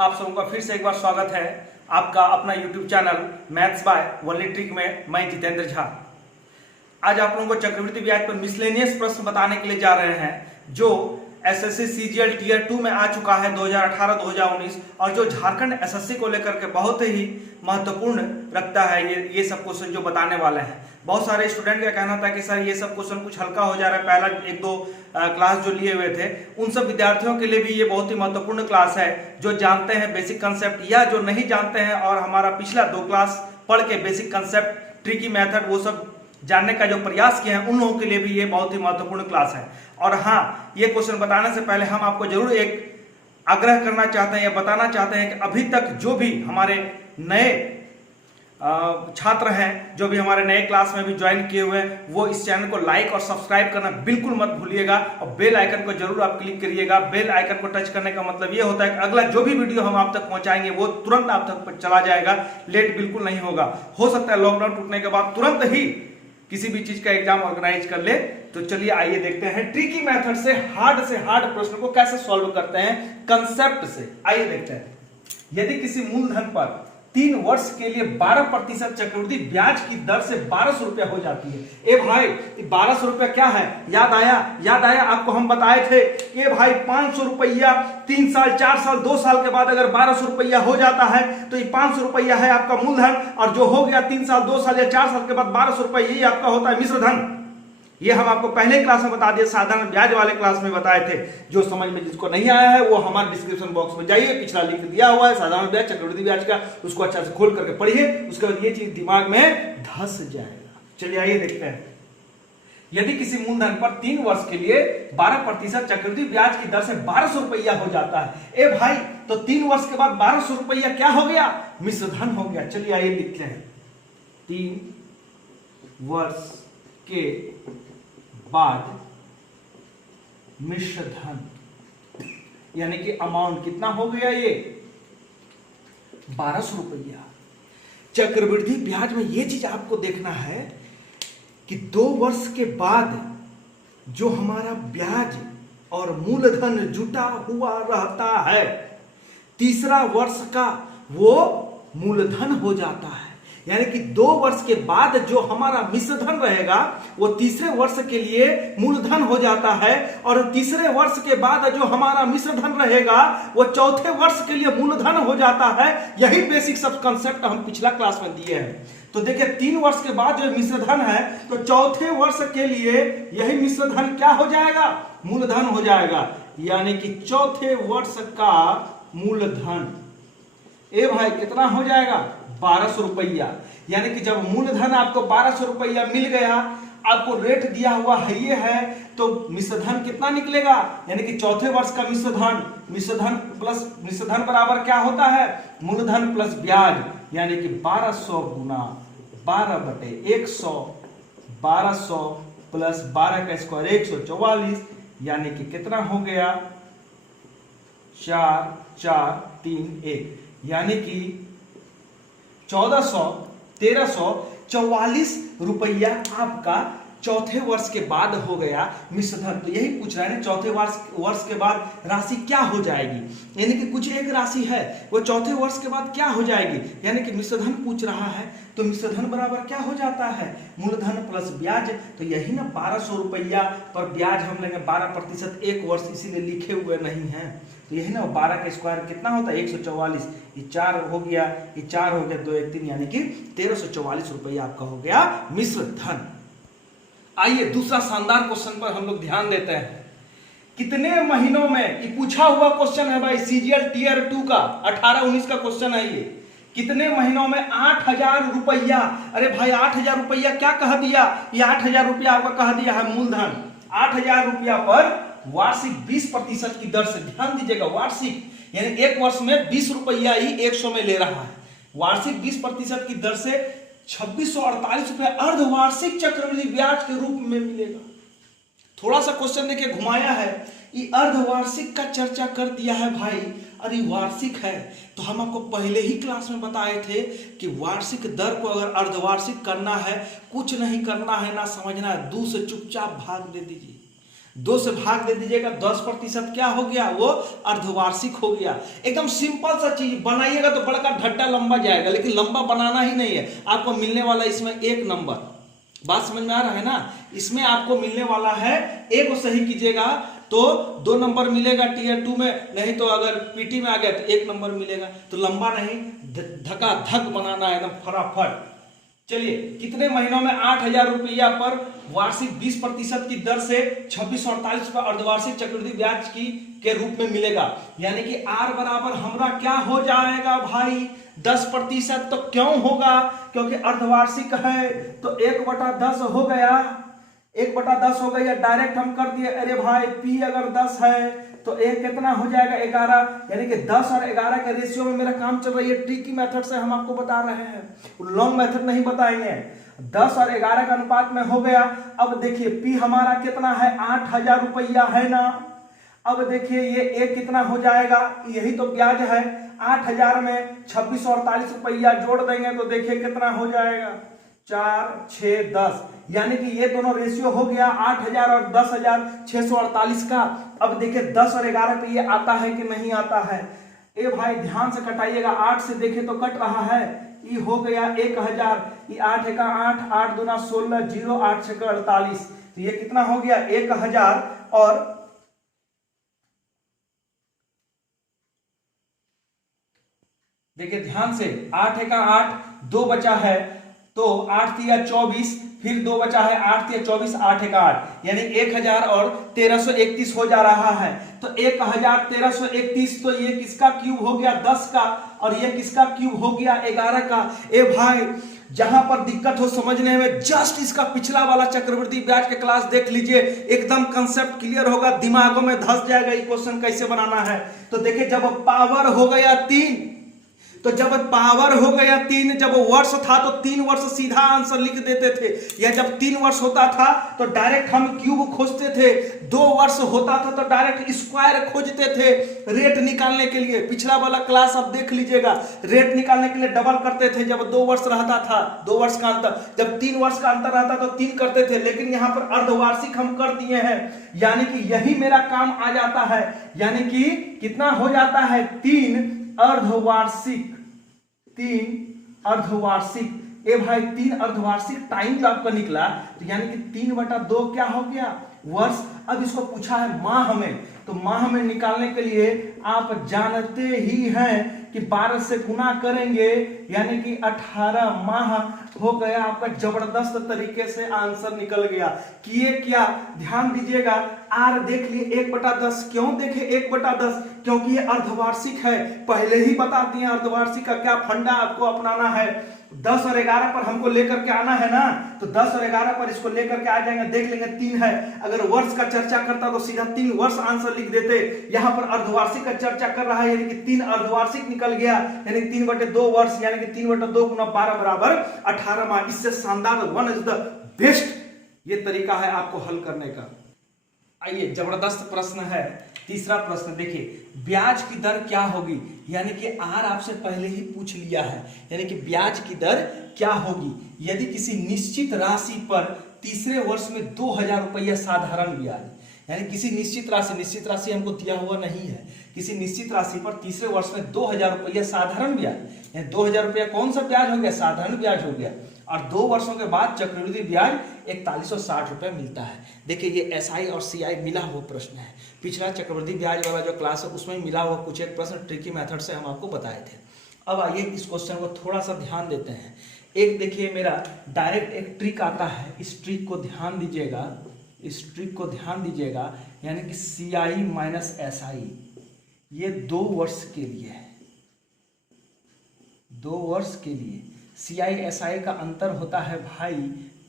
आप सबों का फिर से एक बार स्वागत है आपका अपना YouTube channel maths by only trick में। मैं जितेंद्र झा आज आप लोगों को चक्रवृद्धि ब्याज पर मिसलेनियस प्रश्न बताने के लिए जा रहे हैं जो एसएससी सीजीएल टीयर 2 में आ चुका है 2018-2019 और जो झारखंड एसएससी को लेकर के बहुत ही महत्वपूर्ण रखता है। ये सब क्वेश्चन जो बताने वाले हैं, बहुत सारे स्टूडेंट का कहना था कि सर ये सब क्वेश्चन कुछ हल्का हो जा रहा है। पहला एक दो क्लास जो लिए हुए थे उन सब विद्यार्थियों के लिए भी ये बहुत ही महत्वपूर्ण क्लास है जो जानते हैं बेसिक कंसेप्ट या जो नहीं जानते हैं और हमारा पिछला 2 क्लास पढ़ के बेसिक कंसेप्ट ट्रिकी मेथड वो सब जानने का जो प्रयास किए हैं उन लोगों के लिए भी ये बहुत ही महत्वपूर्ण क्लास है। और हाँ, ये क्वेश्चन बताने से पहले हम आपको जरूर एक आग्रह करना चाहते हैं या बताना चाहते हैं कि अभी तक जो भी हमारे नए छात्र हैं, जो भी हमारे नए क्लास में भी ज्वाइन किए हुए हैं, वो इस चैनल को लाइक और सब्सक्राइब करना बिल्कुल मत भूलिएगा और बेल आइकन को जरूर आप क्लिक करिएगा। बेल आइकन को टच करने का मतलब ये होता है कि अगला जो भी वीडियो हम आप तक पहुंचाएंगे वो तुरंत आप तक चला जाएगा, लेट बिल्कुल नहीं होगा। हो सकता है लॉकडाउन टूटने के बाद तुरंत ही किसी भी चीज का एग्जाम ऑर्गेनाइज कर ले। तो चलिए आइए देखते हैं ट्रिकी मेथड से हार्ड प्रश्न को कैसे सॉल्व करते हैं कंसेप्ट से। आइए देखते हैं। यदि किसी मूलधन पर 3 वर्ष के लिए 12% चक्रवृद्धि ब्याज की दर से 1200 रुपया हो जाती है। ए भाई 1200 रुपया क्या है? याद आया आपको हम बताए थे कि भाई 500 रुपया 3 साल 4 साल 2 साल के बाद अगर 1200 रुपया हो जाता है तो ये 500 रुपया है आपका मूलधन, और जो हो गया 3 साल 2 साल या 4 साल के बाद 1200 रुपया यही आपका होता है मिश्र धन। ये हम आपको पहले क्लास में बता दिए, साधारण ब्याज वाले क्लास में बताए थे। जो समझ में जिसको नहीं आया है वो हमारे डिस्क्रिप्शन बॉक्स में जाइए, पिछला लिंक दिया हुआ है साधारण ब्याज चक्रवृद्धि ब्याज का, उसको अच्छा से खोल करके पढ़िए, उसके बाद ये चीज दिमाग में धस जाएगा। चलिए आइए देखते हैं। यदि किसी मूलधन पर 3 वर्ष के लिए 12% चक्रवृद्धि ब्याज की दर से 1200 रुपया हो जाता है। ए भाई तो 3 वर्ष के बाद 1200 रुपया क्या हो गया? मिश्र धन हो गया। चलिए आइए लिखते हैं। 3 वर्ष के बाद मिश्र धन यानी कि अमाउंट कितना हो गया? ये 1200 रुपया। चक्रवृद्धि ब्याज में ये चीज आपको देखना है कि 2 वर्ष के बाद जो हमारा ब्याज और मूलधन जुटा हुआ रहता है, तीसरा वर्ष का वो मूलधन हो जाता है। यानी कि 2 वर्ष के बाद जो हमारा मिश्रधन रहेगा वो तीसरे वर्ष के लिए मूलधन हो जाता है, और तीसरे वर्ष के बाद जो हमारा मिश्रधन रहेगा वो चौथे वर्ष के लिए मूलधन हो जाता है। यही बेसिक सब कंसेप्ट हम पिछला क्लास में दिए हैं। तो देखिए 3 वर्ष के बाद जो मिश्रधन है तो चौथे वर्ष के लिए यही मिश्रधन क्या हो जाएगा? मूलधन हो जाएगा। यानी कि चौथे वर्ष का मूलधन ए भाई कितना हो जाएगा? 1200 रुपया। यानी कि जब मूलधन आपको 1200 रुपया मिल गया, आपको रेट दिया हुआ है ये है, तो मिश्रधन कितना निकलेगा? यानी कि चौथे वर्ष का मिश्रधन प्लस मिश्रधन बराबर क्या होता है? मूलधन प्लस ब्याज। यानी कि 1200 गुना 12/100, 1200 प्लस 12 का स्क्वायर 144, यानी कि कितना हो गया? 4 4 3 1, यानी कि 1344 रुपया आपका चौथे वर्ष के बाद हो गया मिश्रधन। तो यही पूछ रहा है ना, चौथे वर्ष के बाद राशि क्या हो जाएगी? यानी कि कुछ एक राशि है वो चौथे वर्ष के बाद क्या हो जाएगी? यानी कि मिश्रधन पूछ रहा है, तो मिश्रधन बराबर क्या हो जाता है? मूलधन प्लस ब्याज। तो यही ना 1200 रुपया पर ब्याज हम लेंगे 12% 1 वर्ष, इसीलिए लिखे हुए नहीं है। तो यही ना 12 का स्क्वायर कितना होता है? 144, ये 4 हो गया, ये 4 हो गया, 2 1 3, यानी कि 1344 रुपया आपका हो गया मिश्र धन। आइए दूसरा शानदार क्वेश्चन पर हम लोग ध्यान देते हैं। कितने महीनों में, ये पूछा हुआ क्वेश्चन है भाई, सीजीएल टीयर 2 का 18-19 का क्वेश्चन है ये। कितने महीनों में 8000 रुपया? अरे भाई 8000 रुपया क्या कह दिया? ये 8000 रुपया आपका कह दिया है मूलधन। 8000 रुपया पर वार्षिक 20% की दर से, ध्यान दीजिएगा वार्षिक, यानी 1 वर्ष में 20 रुपया ही 100 में ले रहा है। वार्षिक 20% की दर से 2648 रुपया अर्धवार्षिक चक्रवृद्धि ब्याज के रूप में मिलेगा। थोड़ा सा क्वेश्चन देखिए घुमाया है, ये अर्धवार्षिक का चर्चा कर दिया है भाई। अरे वार्षिक है तो हम आपको पहले ही क्लास में बताए थे कि वार्षिक दर को अगर अर्धवार्षिक करना है, कुछ नहीं करना है, ना समझना है, 2 से चुपचाप भाग दे दीजिए। 2 से भाग दे दीजिएगा, 10% क्या हो गया, वो अर्धवार्षिक हो गया। एकदम सिंपल सा चीज बनाइएगा तो बड़का ढड्डा लंबा जाएगा, लेकिन लंबा बनाना ही नहीं है। आपको मिलने वाला इसमें 1 नंबर। बात समझ में आ रहा है ना? इसमें आपको मिलने वाला है, एक को सही कीजिएगा तो 2 नंबर मिलेगा टीयर 2 में, नहीं तो अगर पीटी में आ गया तो 1 नंबर मिलेगा। तो लंबा नहीं, धका धक बनाना है एकदम फटाफट। चलिए, कितने महीनों में 8,000 रुपया पर वार्षिक 20% की दर से 2648 रुपये अर्धवार्षिक चक्रवृद्धि ब्याज की के रूप में मिलेगा। यानी कि आर बराबर हमारा क्या हो जाएगा भाई, 10%। तो क्यों होगा? क्योंकि अर्धवार्षिक है तो 1/10 हो गया, 1/10 हो गया। डायरेक्ट हम कर दिए, अरे भाई पी अगर 10 है तो एक कितना हो जाएगा, 11। यानी कि 10 और 11 के रेशियो में मेरा काम चल रहा है। ट्रिकी मेथड से हम आपको बता रहे हैं, लॉन्ग मेथड नहीं बताएंगे। 10 और 11 का अनुपात में हो गया। अब देखिए पी हमारा कितना है, 8,000 रुपया है ना। अब देखिए ये एक कितना हो जाएगा, यही तो ब्याज है। 8,000 में 2648 रुपया जोड़ देंगे तो देखिए कितना हो जाएगा, 4, 6, 10। यानी कि ये दोनों रेशियो हो गया 8,000 और 10,648 का। अब देखिए 10 और 11 पे ये आता है कि नहीं आता है? ए भाई ध्यान से कटाइएगा, 8 से देखे तो कट रहा है। ये हो गया 1,000, ये 8 एका 8, 8 दूना 16, 0, 8 छक्का 48। तो ये कितना हो गया, 1,000। और देखिए ध्यान से, 8 एका 8, 2 बचा है तो 8 तिया 24, फिर 2 बचा है, 8 तिया 24, 8 एका 8, यानी 1,000 और 1331 हो जा रहा है। तो 1,1331, तो ये किसका क्यूब हो गया, 10 का, और ये किसका क्यूब हो गया, 11 का। ए भाई जहां पर दिक्कत हो समझने में, जस्ट इसका पिछला वाला चक्रवृद्धि ब्याज के क्लास देख लीजिए, एकदम कंसेप्ट क्लियर होगा, दिमागों में धस जाएगा ये क्वेश्चन कैसे बनाना है। तो देखिए जब पावर हो गया 3, तो जब पावर हो गया 3, जब वर्ष था तो 3 वर्ष सीधा आंसर लिख देते थे, या जब 3 वर्ष होता था तो डायरेक्ट हम क्यूब खोजते थे, 2 वर्ष होता था तो डायरेक्ट स्क्वायर खोजते थे रेट निकालने के लिए। पिछला वाला क्लास आप देख लीजिएगा, रेट निकालने के लिए डबल करते थे जब 2 वर्ष रहता था, 2 वर्ष का अंतर। जब 3 वर्ष का अंतर रहता तो 3 करते थे, लेकिन यहाँ पर अर्धवार्षिक हम कर दिए हैं, यानी कि यही मेरा काम आ जाता है। यानी कि कितना हो जाता है, 3 अर्धवार्षिक, 3 अर्धवार्षिक। ए भाई 3 अर्धवार्षिक टाइम जो आपका निकला, तो यानी कि 3/2 क्या हो गया, वर्ष। अब इसको पूछा है माह में, तो माह में निकालने के लिए आप जानते ही हैं कि 12 से गुना करेंगे, यानी कि 18 माह हो गया आपका। जबरदस्त तरीके से आंसर निकल गया। किए क्या, ध्यान दीजिएगा, आर देख लिए 1/10। क्यों देखे 1/10? क्योंकि ये अर्धवार्षिक है, पहले ही बता दिए अर्धवार्षिक का क्या फंडा आपको अपनाना है। 10 और 11 पर हमको लेकर के आना है ना, तो 10 और 11 पर इसको लेकर के आ जाएंगे, देख लेंगे 3 है। अगर वर्ष का चर्चा करता तो सीधा 3 वर्ष आंसर लिख देते। यहाँ पर अर्धवार्षिक का चर्चा कर रहा है, यानी कि 3 अर्धवार्षिक निकल गया, यानी 3/2 वर्ष, यानी कि 3/2 गुना 12 बराबर 18 माह। इससे शानदार, 1 इज द बेस्ट ये तरीका है आपको हल करने का। आइए जबरदस्त प्रश्न है, तीसरा प्रश्न देखिए, ब्याज की दर क्या होगी, यानी कि आर आपसे पहले ही पूछ लिया है, यानी कि ब्याज की दर क्या होगी यदि किसी निश्चित राशि पर तीसरे वर्ष में 2,000 रुपया साधारण ब्याज, यानी किसी निश्चित राशि हमको दिया हुआ नहीं है, किसी निश्चित राशि पर तीसरे वर्ष में 2,000 रुपया साधारण ब्याज, यानी 2,000 रुपया कौन सा ब्याज हो गया, साधारण ब्याज हो गया, और 2 वर्षों के बाद चक्रवृद्धि ब्याज 4160 रुपये मिलता है। देखिए ये एसआई और सीआई मिला हुआ प्रश्न है, पिछला चक्रवृद्धि ब्याज वाला जो क्लास है उसमें मिला हुआ कुछ एक प्रश्न ट्रिकी मेथड से हम आपको बताए थे। अब आइए इस क्वेश्चन को थोड़ा सा ध्यान देते हैं। एक देखिए मेरा डायरेक्ट एक ट्रिक आता है, इस ट्रिक को ध्यान दीजिएगा, इस ट्रिक को ध्यान दीजिएगा, यानी कि सीआई माइनस एसआई, ये 2 वर्ष के लिए है, 2 वर्ष के लिए। सीआई एसआई का अंतर होता है भाई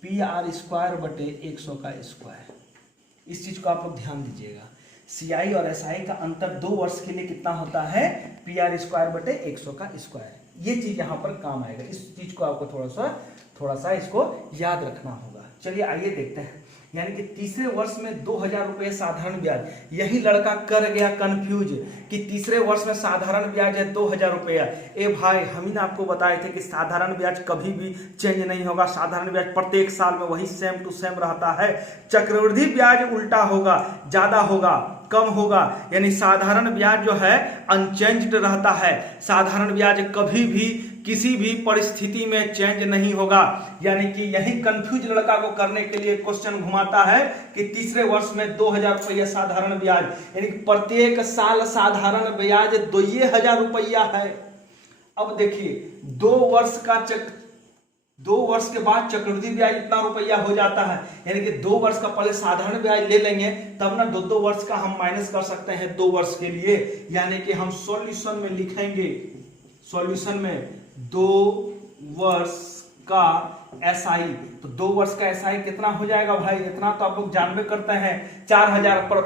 PR²/100 का स्क्वायर। इस चीज को आप लोग ध्यान दीजिएगा, सीआई और एसआई का अंतर 2 वर्ष के लिए कितना होता है, PR²/100 का स्क्वायर। ये चीज यहाँ पर काम आएगा, इस चीज को आपको थोड़ा सा इसको याद रखना होगा। चलिए आइए देखते हैं, यानी कि तीसरे वर्ष में 2000 रुपये साधारण ब्याज। यही लड़का कर गया कंफ्यूज कि तीसरे वर्ष में साधारण ब्याज है 2000 रुपया। ए भाई, हम ही ने आपको बताए थे कि साधारण ब्याज कभी भी चेंज नहीं होगा, साधारण ब्याज प्रत्येक साल में वही सेम टू सेम रहता है। चक्रवृद्धि ब्याज उल्टा होगा, ज्यादा होगा, कम होगा, यानी साधारण ब्याज जो है अनचेंज्ड रहता है। साधारण ब्याज कभी भी किसी भी परिस्थिति में चेंज नहीं होगा। यानी कि यही कंफ्यूज लड़का को करने के लिए क्वेश्चन घुमाता है कि तीसरे वर्ष में 2000 रुपया साधारण ब्याज, यानी प्रत्येक साल साधारण ब्याज 2000 रुपया है। अब देखिए 2 वर्ष के बाद चक्रवृद्धि ब्याज इतना रुपया हो जाता है, यानी कि 2 वर्ष का पहले साधारण ब्याज ले लेंगे, तब ना 2 वर्ष का हम माइनस कर सकते हैं 2 वर्ष के लिए। यानी कि हम सॉल्यूशन में लिखेंगे, सॉल्यूशन में 2 वर्ष का एसआई। तो 2 वर्ष का एसआई कितना हो जाएगा भाई? इतना तो आप लोग जानबे करते हैं, 4000 पर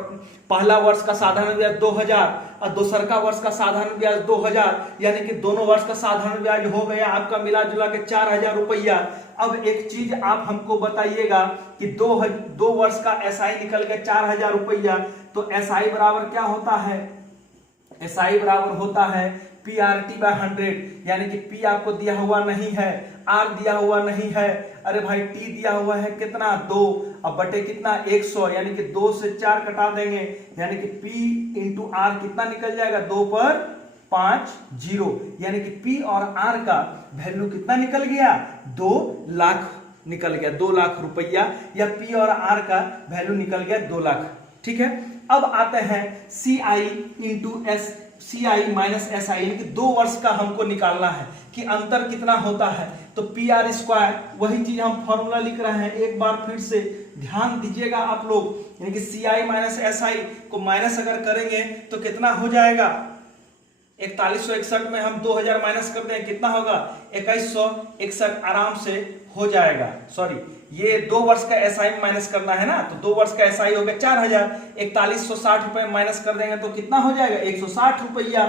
पहला वर्ष का साधारण ब्याज 2000 और दूसरा वर्ष का साधारण ब्याज 2000, यानी कि दोनों वर्ष का साधारण ब्याज हो गया आपका मिला जुला के 4000 रुपया। अब एक चीज आप हमको बताइएगा कि 2 वर्ष का एसआई निकल के 4000 रुपया, तो एसआई बराबर क्या होता है? एसआई बराबर होता है PRT/100, यानी कि P आपको दिया हुआ नहीं है, R दिया हुआ नहीं है, अरे भाई T दिया हुआ है कितना? 2, अब बटे कितना? 100, यानी कि 2 से 4 कटा देंगे, यानी कि P इंटू R कितना निकल जाएगा? 2 पर 5 0, यानी कि P और R का वैल्यू कितना निकल गया? 2 लाख निकल गया, 2 लाख रुपया, या P और R का वैल्यू निकल गया 2 लाख। ठीक है, अब आते हैं CI into S, CI minus SI, यानी कि 2 वर्ष का हमको निकालना है कि अंतर कितना होता है। तो PR², वही चीज हम फॉर्मूला लिख रहे हैं, एक बार फिर से ध्यान दीजिएगा आप लोग, यानी कि CI माइनस SI को माइनस अगर करेंगे तो कितना हो जाएगा? 4161 में हम 2000 माइनस करते हैं, कितना होगा? 2161 आराम से हो जाएगा। सॉरी, ये 2 वर्ष का एसआई माइनस करना है ना, तो 2 वर्ष का एसआई हो गया 4000, 4160 रुपए माइनस कर देंगे तो कितना हो जाएगा? 160 रुपया।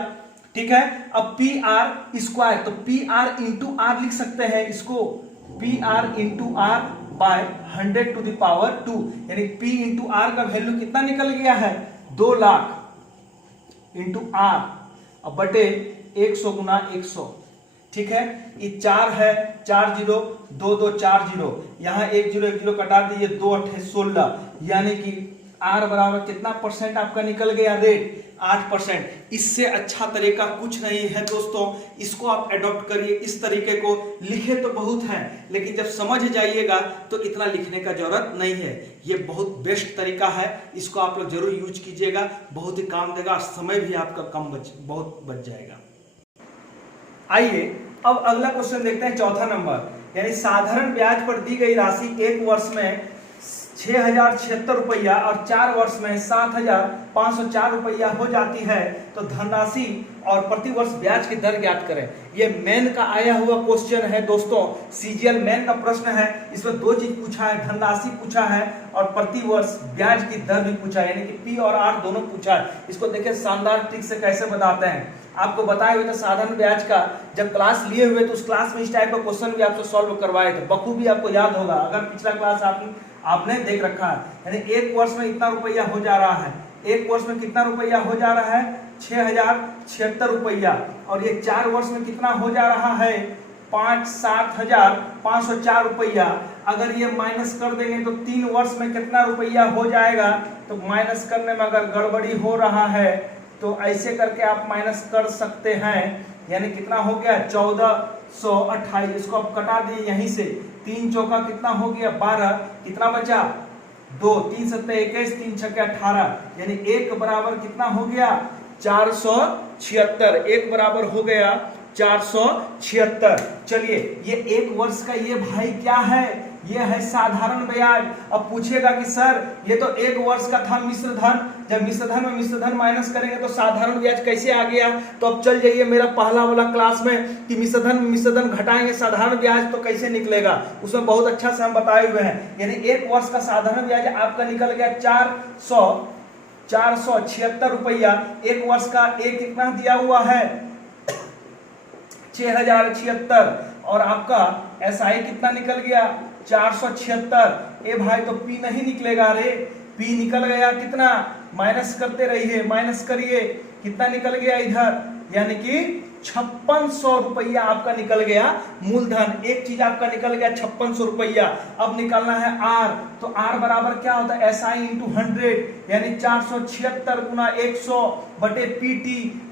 ठीक है, अब PR², तो PR इंटू R लिख सकते हैं इसको, PR into R by 100 to the power 2, यानी P इंटू R का वैल्यू कितना निकल गया है? 2 लाख इंटू R अब बटे 100 गुना 100। ठीक है, ये 4 है, 4 0 2 2 4 0, यहाँ 1 0 कटा दिए, 2 8 16, यानी कि R बराबर कितना परसेंट आपका निकल गया? रेट 8%। इससे अच्छा तरीका कुछ नहीं है दोस्तों, इसको आप एडॉप्ट करिए। इस तरीके को लिखे तो बहुत है, लेकिन जब समझ जाइएगा तो इतना लिखने का जरूरत नहीं है। ये बहुत बेस्ट तरीका है, इसको आप लोग जरूर यूज कीजिएगा, बहुत ही काम देगा, समय भी आपका बहुत बच जाएगा। आइए अब अगला क्वेश्चन देखते हैं, चौथा नंबर, यानी साधारण ब्याज पर दी गई राशि 1 वर्ष में 6076 रुपया और 4 वर्ष में 7504 रुपया हो जाती है, तो धनराशि और प्रति वर्ष ब्याज की दर ज्ञात करें। ये मेन का आया हुआ क्वेश्चन है दोस्तों, CGL मेन का प्रश्न है। इसमें 2 चीज पूछा है, धनराशि पूछा है और प्रति वर्ष ब्याज की दर भी पूछा है, यानी कि P और R दोनों पूछा है। इसको देखिए शानदार ट्रिक से कैसे बताते हैं। आपको बताए हुए थे साधारण ब्याज का, जब क्लास लिए हुए तो उस क्लास में इस टाइप का क्वेश्चन भी आपसे सॉल्व करवाए थे, बखूबी आपको याद होगा अगर पिछला क्लास आपने देख रखा है। यानी 1 वर्ष में इतना रुपया हो जा रहा है, 1 वर्ष में कितना रुपया हो जा रहा है? 6076 रुपया, और ये 4 वर्ष में कितना हो जा रहा है? 7504 रुपया। अगर ये माइनस कर देंगे तो 3 वर्ष में कितना रुपया हो जाएगा? तो माइनस करने में अगर गड़बड़ी हो रहा है तो ऐसे करके आप माइनस कर सकते हैं, यानी कितना हो गया? 1428। इसको आप कटा दिए यहीं से, 3 चौका कितना हो गया? 12, कितना बचा? 2, 3 7 21, 3 6 18, यानी 1 बराबर कितना हो गया? 476। 1 बराबर हो गया 476। चलिए, ये 1 वर्ष का ये भाई क्या है? ये है साधारण ब्याज। अब पूछेगा कि सर ये तो 1 वर्ष का था मिश्र धन, जब मिश्र धन में मिश्र धन माइनस करेंगे तो साधारण ब्याज कैसे आ गया? तो अब चल जाइए मेरा पहला वाला क्लास में कि मिश्र धन में मिश्र धन घटाएंगे साधारण ब्याज तो कैसे निकलेगा, उसमें बहुत अच्छा से हम बताए हुए हैं। यानी 1 वर्ष का साधारण ब्याज आपका निकल गया 476 रुपया। 1 वर्ष का एक कितना दिया हुआ है? 6076, और आपका एसआई कितना निकल गया? 476। ए भाई तो P नहीं निकलेगा रे, P निकल गया कितना, माइनस करते रहिए, माइनस करिए, कितना निकल गया इधर, यानी कि 5600 रुपया आपका निकल गया मूलधन। एक चीज आपका निकल गया 5600 रुपया। अब निकालना है R, तो R बराबर क्या होता है, SI इंटू 100, यानी 476 गुना 100 बटे PT।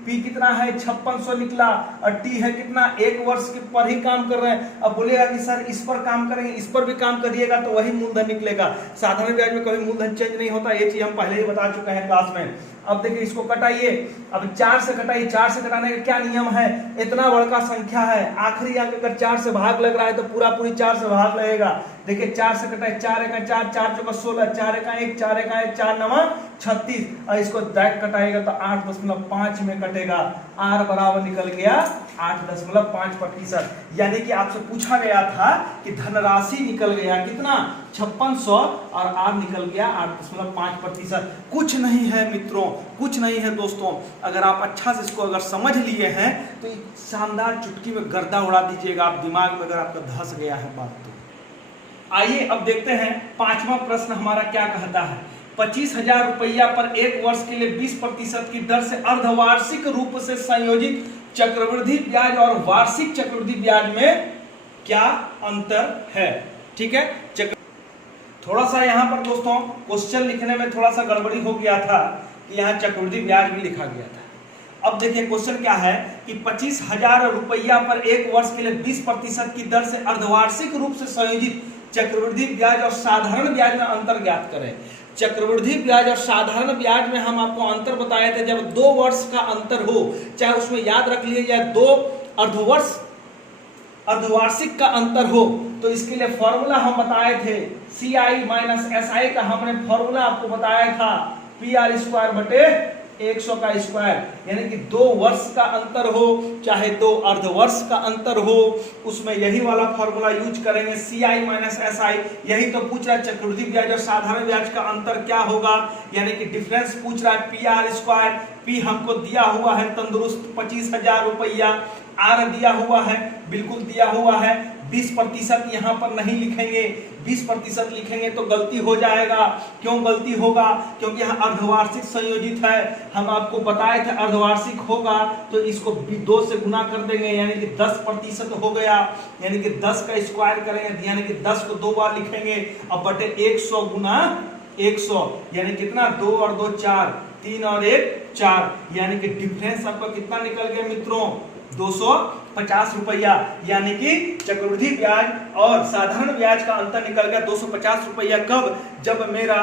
P कितना है 5600 निकला, और T है कितना, 1 वर्ष के पर ही काम कर रहे हैं। अब बोलेगा कि सर इस पर काम करेंगे, इस पर भी काम करिएगा तो वही मूलधन निकलेगा। साधारण ब्याज में कभी मूलधन चेंज नहीं होता, ये चीज हम पहले ही बता चुके हैं क्लास में। अब देखिए इसको कटाइए, अब 4 से कटाइए, 4 से कटाने का क्या नियम है, इतना बड़का संख्या है, आखिरी अंक अगर 4 से भाग लग रहा है तो पूरा पूरी 4 से भाग लगेगा। देखिए 4 से कटाए, 4 एका 4, 4 चौका 16, 4 एका 1, 4 एका 1, 4 नवा 36, और इसको डायरेक्ट कटाएगा तो 8.5 में कटेगा। R बराबर निकल गया 8.5%। यानी कि आपसे पूछा गया था कि धनराशि निकल गया कितना 5600 और R निकल गया 8.5%। कुछ नहीं है मित्रों, कुछ नहीं है दोस्तों, अगर आप अच्छा से इसको अगर समझ लिए हैं तो एक शानदार चुटकी में गर्दा उड़ा दीजिएगा आप दिमाग में, अगर आपका धंस गया है बात तो। आइए अब देखते हैं 5वां प्रश्न हमारा क्या कहता है। 25,000 रुपया पर 1 वर्ष के लिए 20% की दर से अर्धवार्षिक रूप से संयोजित चक्रवृद्धि ब्याज और वार्षिक चक्रवृद्धि ब्याज में क्या अंतर है। ठीक है, थोड़ा सा यहाँ पर दोस्तों क्वेश्चन लिखने में थोड़ा सा गड़बड़ी हो गया था कि यहाँ चक्रवृद्धि ब्याज भी लिखा गया था। अब देखिए क्वेश्चन क्या है कि 25,000 रुपया पर 1 वर्ष के लिए 20% की दर से अर्धवार्षिक रूप से संयोजित चक्रवृद्धि ब्याज और साधारण ब्याज में अंतर ज्ञात करें। चक्रवृद्धि ब्याज और साधारण ब्याज में हम आपको अंतर बताए थे, जब 2 वर्ष का अंतर हो, चाहे उसमें याद रख लीजिए 2 अर्धवार्षिक का अंतर हो, तो इसके लिए फॉर्मूला हम बताए थे CI माइनस SI का हमने फॉर्मूला आपको बताया था PR² बटे 100 का स्क्वायर, यानी कि 2 वर्ष का अंतर हो चाहे 2 अर्धवर्ष का अंतर हो, उसमें यही वाला फॉर्मूला यूज करेंगे CI माइनस SI। यही तो पूछ रहा है चक्रवृद्धि ब्याज और साधारण ब्याज का अंतर क्या होगा, यानी कि डिफरेंस पूछ रहा है PR²। P हमको दिया हुआ है तंदुरुस्त 25,000 रुपया, R दिया हुआ है, बिल्कुल दिया हुआ है। 20% यहाँ पर नहीं लिखेंगे, 20% लिखेंगे तो गलती हो जाएगा। क्यों गलती होगा, क्योंकि यहाँ अर्धवार्षिक संयोजित है, हम आपको बताए थे अर्धवार्षिक होगा तो इसको 2 से गुना कर देंगे, यानी कि 10% हो गया, यानी कि 10 का स्क्वायर करेंगे, यानी कि 10 को 2 बार लिखेंगे, अब बटे 100 गुना 100, यानी कितना 2 और 2 4, 3 और 1 4, यानी कि डिफरेंस आपका कितना निकल गया मित्रों 250 रुपया। यानी कि चक्रवृद्धि ब्याज और साधारण ब्याज का अंतर निकल गया 250 रुपया। कब, जब मेरा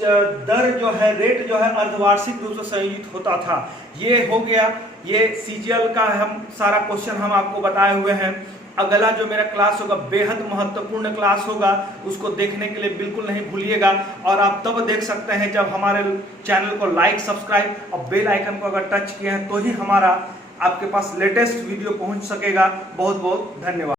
दर जो है, रेट जो है अर्धवार्षिक रूप से संयोजित होता था। ये हो गया, ये CGL का हम सारा क्वेश्चन हम आपको बताए हुए हैं। अगला जो मेरा क्लास होगा बेहद महत्वपूर्ण क्लास होगा, उसको देखने के लिए बिल्कुल नहीं भूलिएगा। और आप तब देख सकते हैं जब हमारे चैनल को लाइक, सब्सक्राइब और बेल आइकन को अगर टच किए हैं तो ही हमारा आपके पास लेटेस्ट वीडियो पहुंच सकेगा। बहुत बहुत धन्यवाद।